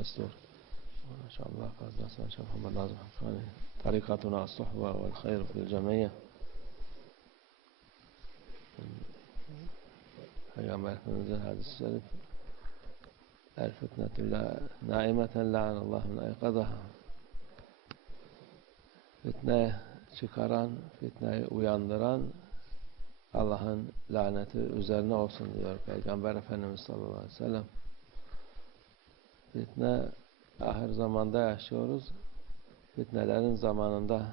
السور ما شاء الله قال درس الشيخ محمد العظيم حقاني طريقتنا الصحبة والخير في الجميع. حاجة ما من هذا السلف الفتنة نائمة لعن الله من أيقظها. fitne çıkaran, fitneyi uyandıran Allah'ın laneti üzerine olsun diyor Peygamber Efendimiz sallallahu aleyhi ve sellem. Fitne ahir zamanda yaşıyoruz. Fitnelerin zamanında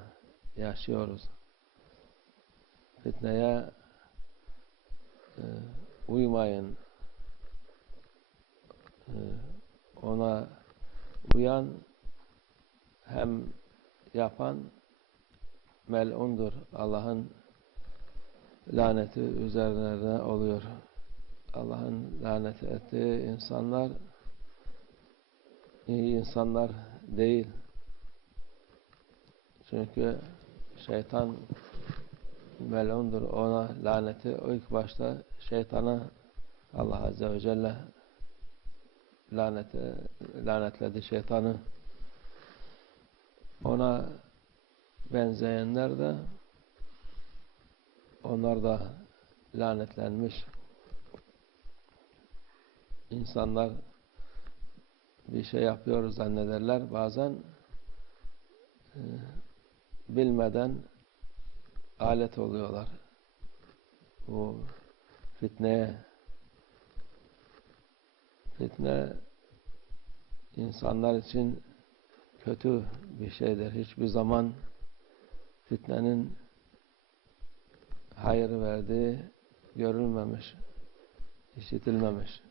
yaşıyoruz. Fitneye e, uymayın. E, ona uyan hem yapan melundur. Allah'ın laneti üzerlerine oluyor. Allah'ın laneti ettiği insanlar iyi insanlar değil. Çünkü şeytan melundur. Ona laneti ilk başta şeytana Allah Azze ve Celle laneti, lanetledi şeytanı. Ona benzeyenler de onlar da lanetlenmiş. İnsanlar bir şey yapıyoruz zannederler. Bazen e, bilmeden alet oluyorlar. Bu fitneye fitne insanlar için kötü bir şeydir. Hiçbir zaman fitnenin hayır verdiği görülmemiş, işitilmemiş.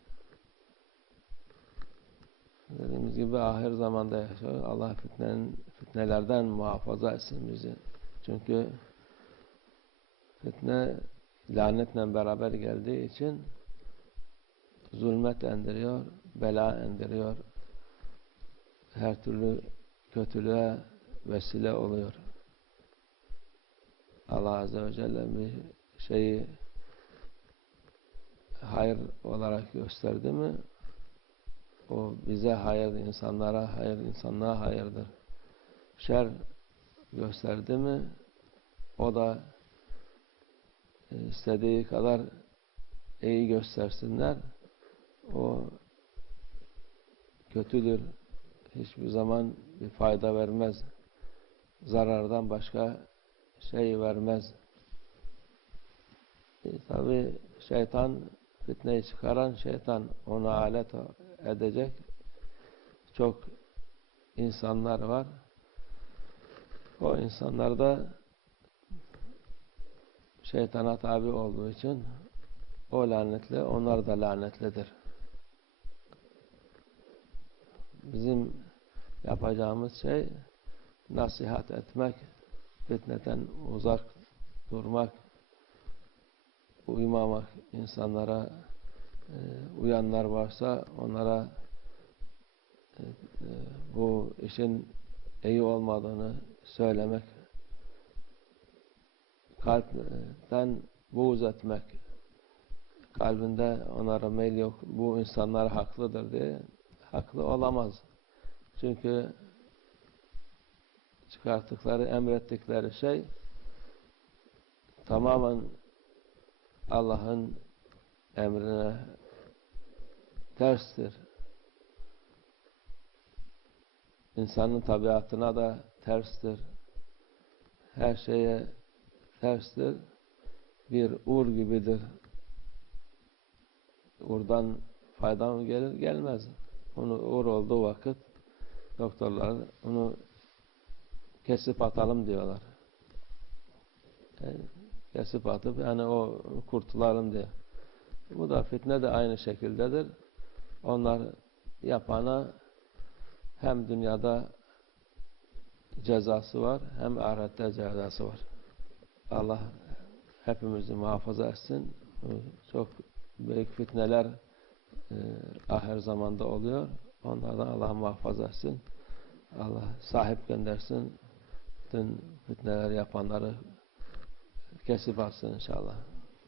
Dediğimiz gibi ahir zamanda yaşıyor. Allah fitnenin, fitnelerden muhafaza etsin bizi. Çünkü fitne lanetle beraber geldiği için zulmet endiriyor, bela endiriyor. Her türlü kötülüğe vesile oluyor. Allah Azze ve Celle bir şeyi hayır olarak gösterdi mi o bize hayır, insanlara hayır, insanlığa hayırdır. Şer gösterdi mi o da istediği kadar iyi göstersinler o kötüdür. Hiçbir zaman bir fayda vermez. Zarardan başka şey vermez. E, Tabi şeytan fitneyi çıkaran şeytan ona alet edecek çok insanlar var. O insanlar da şeytana tabi olduğu için o lanetli, onlar da lanetlidir. Bizim yapacağımız şey nasihat etmek, fitneden uzak durmak, uymamak, insanlara uyanlar varsa onlara e, e, bu işin iyi olmadığını söylemek, kalpten buğz etmek, kalbinde onlara meyil yok, bu insanlar haklıdır diye haklı olamaz. Çünkü çıkarttıkları, emrettikleri şey tamamen Allah'ın emrine terstir. İnsanın tabiatına da terstir. Her şeye terstir. Bir ur gibidir. Urdan fayda mı gelir? Gelmez. Onu ur olduğu vakit doktorlar onu kesip atalım diyorlar. Yani kesip atıp yani o kurtulalım diye. Bu da fitne de aynı şekildedir. Onlar yapana hem dünyada cezası var hem ahirette cezası var. Allah hepimizi muhafaza etsin. Çok büyük fitneler e, ahir zamanda oluyor. Onlardan Allah muhafaza etsin. Allah sahip göndersin. Bütün fitneler yapanları kesip alsın inşallah.